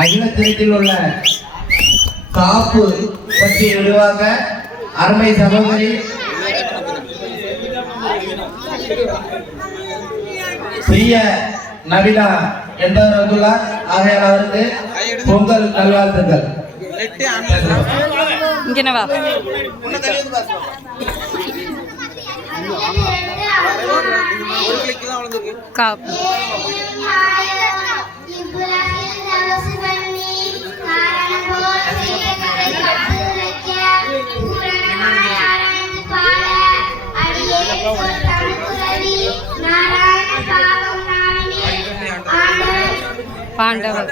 அகிலத்தில் உள்ள காப்பு பற்றி விடுவாங்க அருமை சகோதரி பிரிய நபிலா என்பவர் வந்துள்ளார். ஆகையால் அவருக்கு பொங்கல் நல்வாழ்த்துக்கள். பாண்டவர்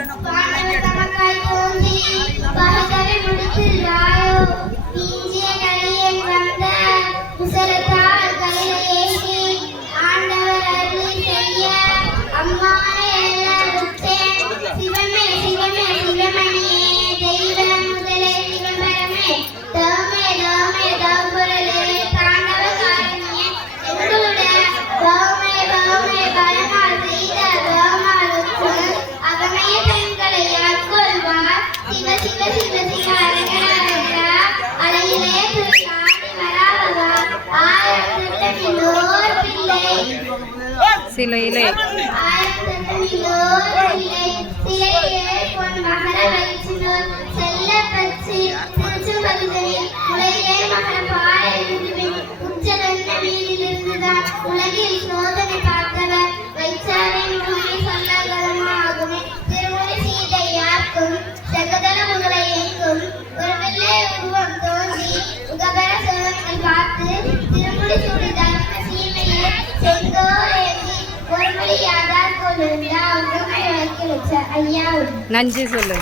சிலையிலே உலகில் சோதனை பார்த்தவர் வைச்சாரின் சொல்லகரமாகுமே திருமணி சீதை யாருக்கும் சகதள முகளை எங்கும் ஒரு வெள்ளை உருவம் தோன்றி உகபர சோதனை பார்த்து திருமுடி சூடி தர்ம சீமையை செங்கோ ஏந்தி ஒரு மொழி ஆதார் கொண்டிருந்த உண்மை வைக்க வச்ச ஐயா நன்றி சொல்லு.